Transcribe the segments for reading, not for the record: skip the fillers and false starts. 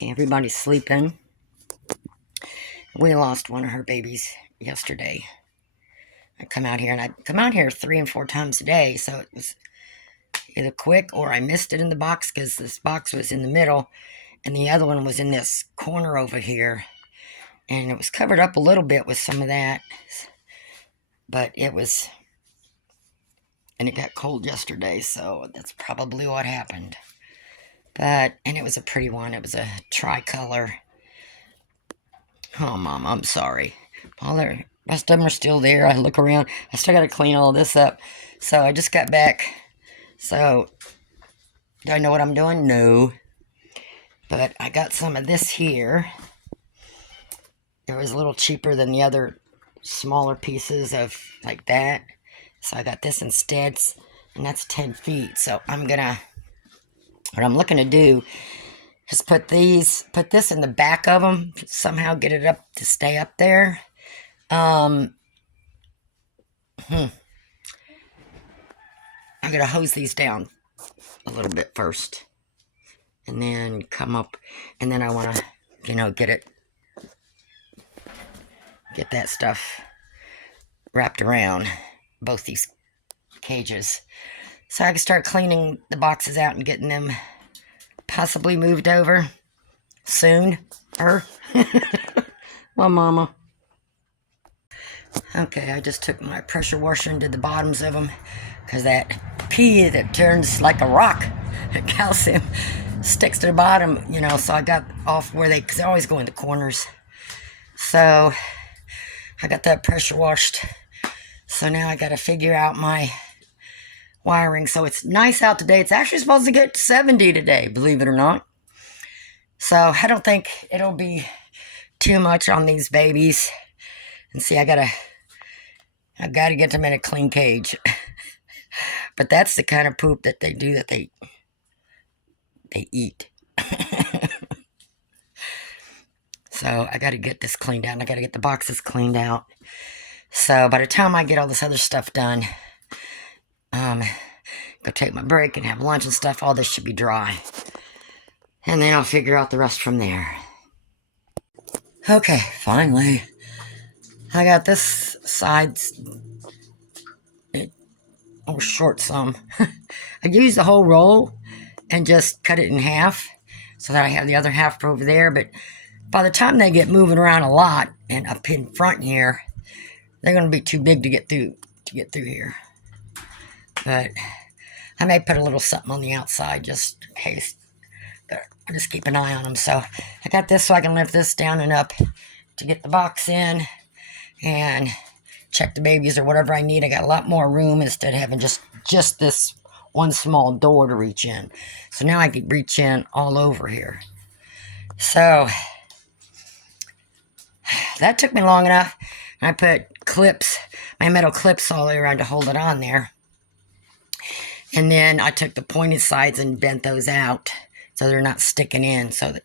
Everybody's sleeping. We lost one of her babies yesterday. I come out here, and I come out here 3 and 4 times a day, so it was either quick or I missed it in the box because this box was in the middle and the other one was in this corner over here, and it was covered up a little bit with some of that, but it got cold yesterday, so that's probably what happened. And it was a pretty one. It was a tricolor. Oh, Mom, I'm sorry. All the rest of them are still there. I look around. I still got to clean all this up. So I just got back. So, do I know what I'm doing? No. But I got some of this here. It was a little cheaper than the other smaller pieces of like that. So I got this instead. And that's 10 feet. So what I'm looking to do is put this in the back of them, somehow get it up to stay up there. I gotta hose these down a little bit first, and then come up, and then I want to, get that stuff wrapped around both these cages, so I can start cleaning the boxes out and getting them possibly moved over soon. Well, Mama. Okay, I just took my pressure washer and did the bottoms of them because that pee that turns like a rock, calcium, sticks to the bottom, so I got off because they always go in the corners. So I got that pressure washed. So now I got to figure out my wiring. So it's nice out today. It's actually supposed to get 70 today, believe it or not. So I don't think it'll be too much on these babies. And see, I gotta get them in a clean cage. But that's the kind of poop that they do, that they eat. So I gotta get this cleaned out, and I gotta get the boxes cleaned out. So by the time I get all this other stuff done, go take my break and have lunch and stuff, all this should be dry. And then I'll figure out the rest from there. Okay, finally. I got this side short some. I used the whole roll and just cut it in half so that I have the other half over there. But by the time they get moving around a lot and up in front here, they're going to be too big to get through here. But I may put a little something on the outside just in case. But I'll just keep an eye on them. So I got this so I can lift this down and up to get the box in and check the babies or whatever I need. I got a lot more room instead of having just this one small door to reach in. So now I can reach in all over here. So that took me long enough. I put clips, my metal clips all the way around to hold it on there. And then I took the pointed sides and bent those out so they're not sticking in, so that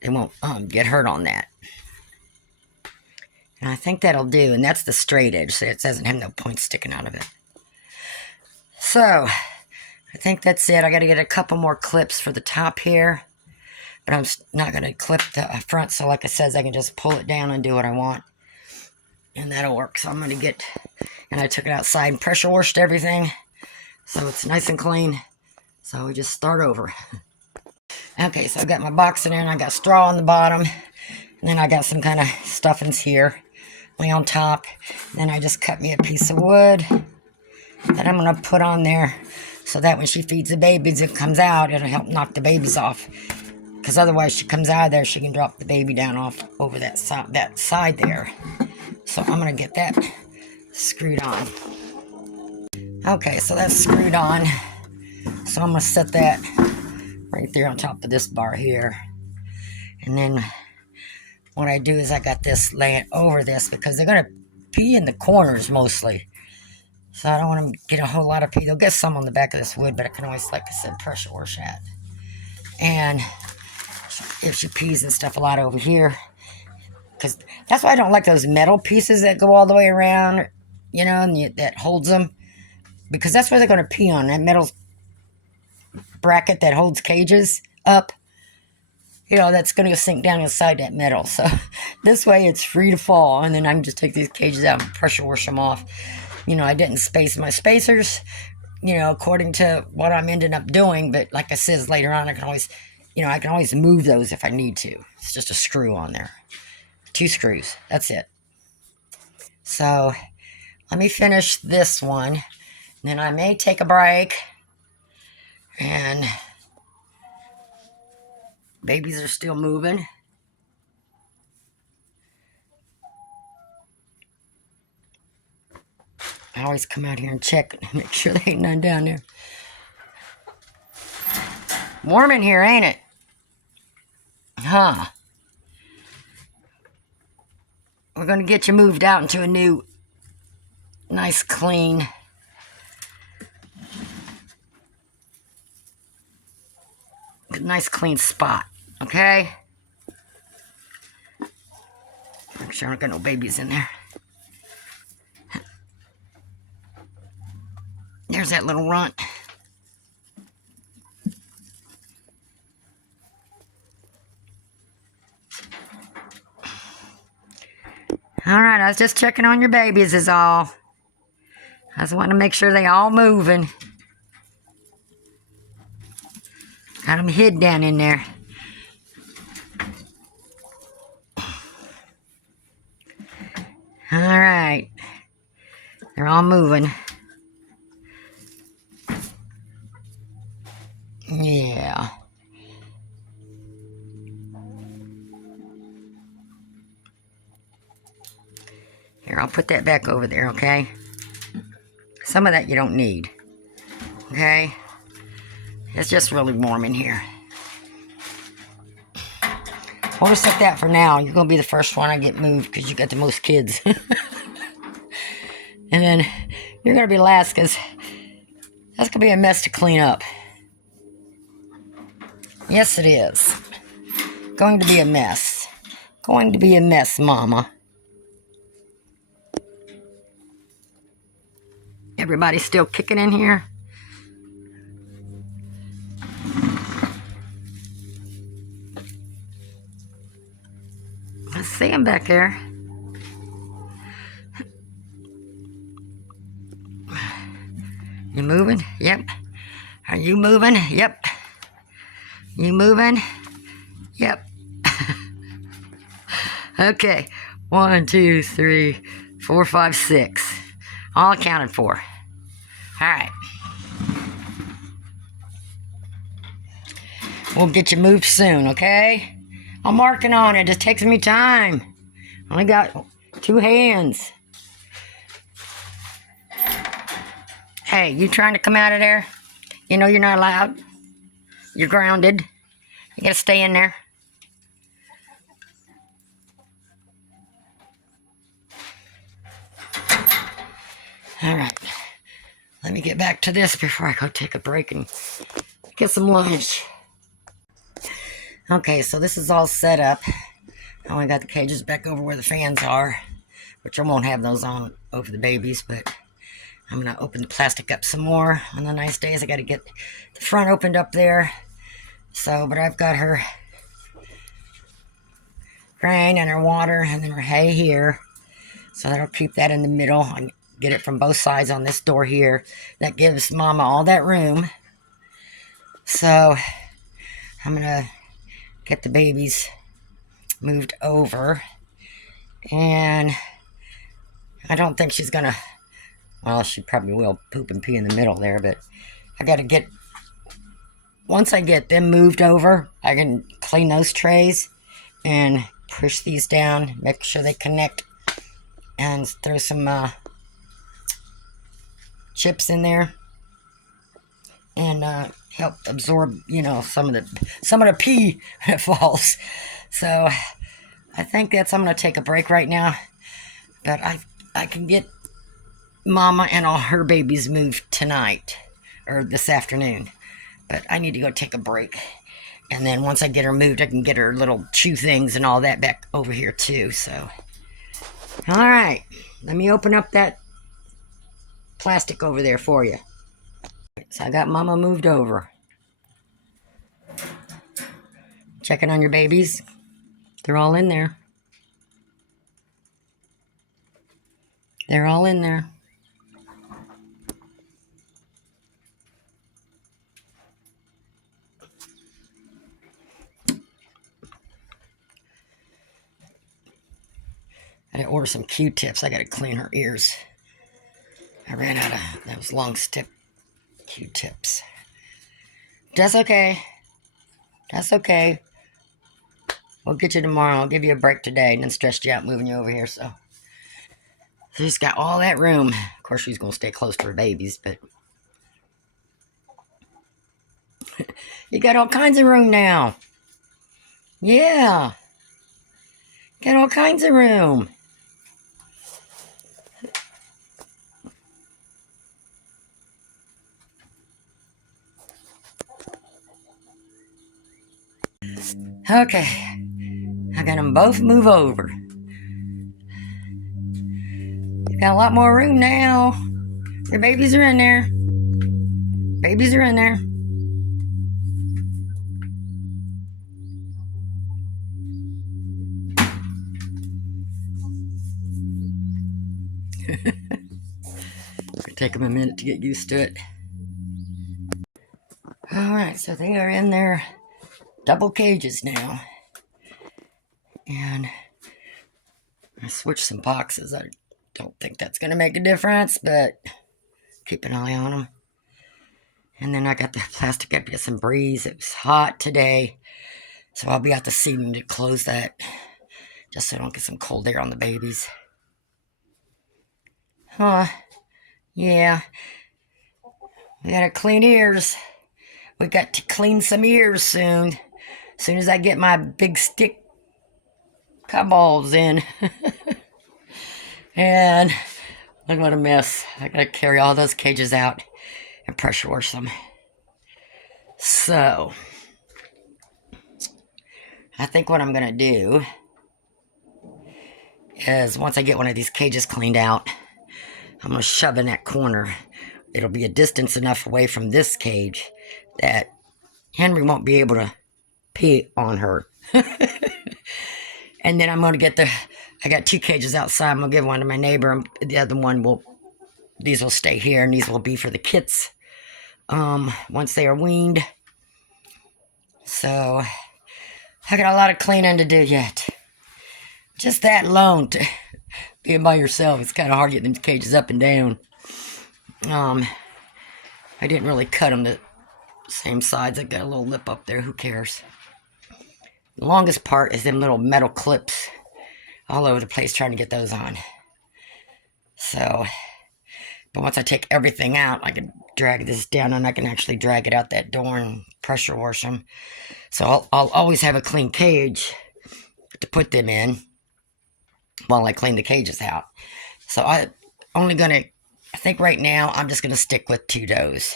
they won't get hurt on that. And I think that'll do. And that's the straight edge, so it doesn't have no points sticking out of it. So, I think that's it. I got to get a couple more clips for the top here. But I'm not going to clip the front, so like I said, I can just pull it down and do what I want. And that'll work. So I'm going to and I took it outside and pressure washed everything. So it's nice and clean. So we just start over. Okay, so I got my box in there, and I got straw on the bottom. And then I got some kind of stuffings here, lay on top. And then I just cut me a piece of wood that I'm going to put on there so that when she feeds the babies, it comes out, it'll help knock the babies off. Because otherwise, she comes out of there, she can drop the baby down off over that side there. So I'm going to get that screwed on. Okay, so that's screwed on. So I'm going to set that right there on top of this bar here. And then what I do is I got this laying over this because they're going to pee in the corners mostly. So I don't want them to get a whole lot of pee. They'll get some on the back of this wood, but I can always, like I said, pressure wash that. And if she pees and stuff a lot over here, because that's why I don't like those metal pieces that go all the way around, and that holds them. Because that's where they're going to pee on, that metal bracket that holds cages up. you know, that's going to sink down inside that metal. So this way it's free to fall. And then I can just take these cages out and pressure wash them off. You know, I didn't space my spacers, you know, according to what I'm ending up doing. But like I said, later on, I can always, you know, I can always move those if I need to. It's just a screw on there. 2 screws. That's it. So let me finish this one. Then I may take a break. And babies are still moving. I always come out here and check and make sure there ain't none down there. Warm in here, ain't it? Huh. We're going to get you moved out into a new, nice, clean, spot. Okay? Make sure I don't got no babies in there. There's that little runt. Alright, I was just checking on your babies is all. I just want to make sure they all moving. Got them hid down in there. Alright. They're all moving. Yeah. Here, I'll put that back over there, okay? Some of that you don't need. Okay? It's just really warm in here. We'll just set that for now. You're going to be the first one I get moved because you got the most kids. And then you're going to be last because that's going to be a mess to clean up. Yes, it is. Going to be a mess. Going to be a mess, Mama. Everybody's still kicking in here. I see him back there. You moving? Yep. Are you moving? Yep. You moving? Yep. Okay. 1, 2, 3, 4, 5, 6. All accounted for. Alright. We'll get you moved soon, okay? I'm working on it. It takes me time. Only got 2 hands. Hey, you trying to come out of there? You know you're not allowed. You're grounded. You gotta stay in there. Alright. Let me get back to this before I go take a break and get some lunch. Okay, so this is all set up. I only got the cages back over where the fans are, which I won't have those on over the babies, but I'm going to open the plastic up some more on the nice days. I got to get the front opened up there. So, but I've got her grain and her water and then her hay here. So that'll keep that in the middle. I get it from both sides on this door here. That gives Mama all that room. So I'm going to get the babies moved over. And I don't think she's going to, well, she probably will poop and pee in the middle there, but I got to get, once I get them moved over, I can clean those trays and push these down, make sure they connect, and throw some chips in there and help absorb, you know, some of the pee that falls. So I think I'm going to take a break right now, but I can get Mama and all her babies moved tonight or this afternoon, but I need to go take a break. And then once I get her moved, I can get her little chew things and all that back over here too. So, all right, let me open up that plastic over there for you. So I got Mama moved over. Checking on your babies. They're all in there. They're all in there. I gotta order some Q-tips. I gotta clean her ears. I ran out of those long stick Q-tips. That's okay. That's okay. We'll get you tomorrow. I'll give you a break today and then stress you out moving you over here. So she's got all that room. Of course, she's going to stay close to her babies, but you got all kinds of room now. Yeah. Got all kinds of room. Okay. I got them both move over. You got a lot more room now. Your babies are in there. Babies are in there. It'll take them a minute to get used to it. Alright, so they are in their double cages now. And I switched some boxes. I don't think that's going to make a difference, but keep an eye on them. And then I got the plastic up to get some breeze. It was hot today, so I'll be out this evening to close that, just so I don't get some cold air on the babies. Yeah. We gotta clean ears. We got to clean some ears soon. As soon as I get my big stick coballs in. And look what a mess. I gotta carry all those cages out and pressure wash them. So, I think what I'm gonna do is once I get one of these cages cleaned out, I'm gonna shove in that corner. It'll be a distance enough away from this cage that Henry won't be able to pee on her. And then I'm gonna get I got 2 cages outside. I'm gonna give one to my neighbor, and the other one these will stay here, and these will be for the kits once they are weaned. So I got a lot of cleaning to do yet. Just that alone, being by yourself, it's kind of hard getting them cages up and down. I didn't really cut them the same sides. I got a little lip up there. Who cares? The longest part is them little metal clips all over the place trying to get those on. So, but once I take everything out, I can drag this down and I can actually drag it out that door and pressure wash them. So I'll always have a clean cage to put them in while I clean the cages out. So I think right now I'm just gonna stick with 2 does.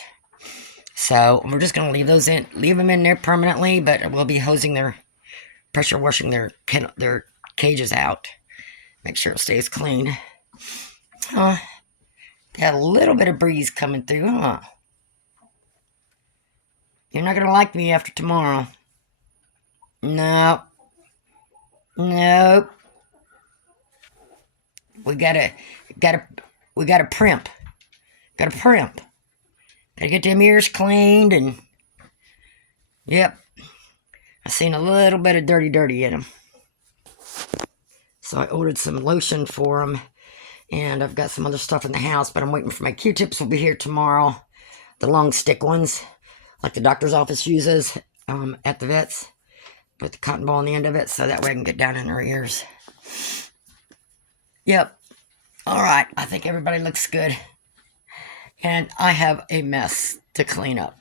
So we're just gonna leave them in there permanently, but we'll be pressure washing their cages out. Make sure it stays clean. Got a little bit of breeze coming through, huh? You're not gonna like me after tomorrow. No. Nope. We gotta primp. Gotta primp. Gotta get them ears cleaned and, yep. I seen a little bit of dirty in them. So I ordered some lotion for them, and I've got some other stuff in the house, but I'm waiting for my Q-tips. Will be here tomorrow. The long stick ones, like the doctor's office uses at the vet's. Put the cotton ball on the end of it, so that way I can get down in her ears. Yep. All right. I think everybody looks good. And I have a mess to clean up.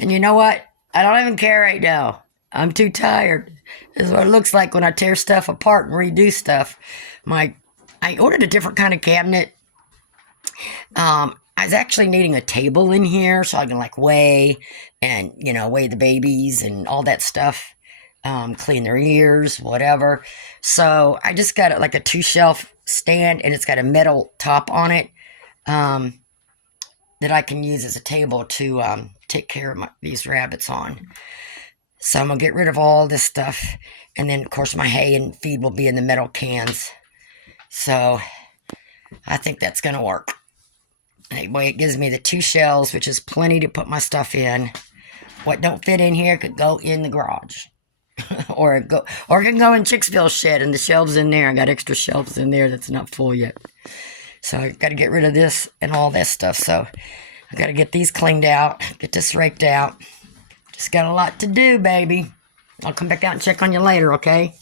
And you know what? I don't even care right now. I'm too tired. This is what it looks like when I tear stuff apart and redo stuff. I ordered a different kind of cabinet. I was actually needing a table in here so I can weigh and, weigh the babies and all that stuff. Clean their ears, whatever. So I just got a 2-shelf stand, and it's got a metal top on it. that I can use as a table to take care of these rabbits on. So I'm going to get rid of all this stuff. And then, of course, my hay and feed will be in the metal cans. So I think that's going to work. Anyway, it gives me the 2 shelves, which is plenty to put my stuff in. What don't fit in here could go in the garage. or it can go in Chicksville's shed, and the shelves in there. I got extra shelves in there that's not full yet. So I got to get rid of this and all that stuff. So I got to get these cleaned out, get this raked out. Just got a lot to do, baby. I'll come back out and check on you later, okay?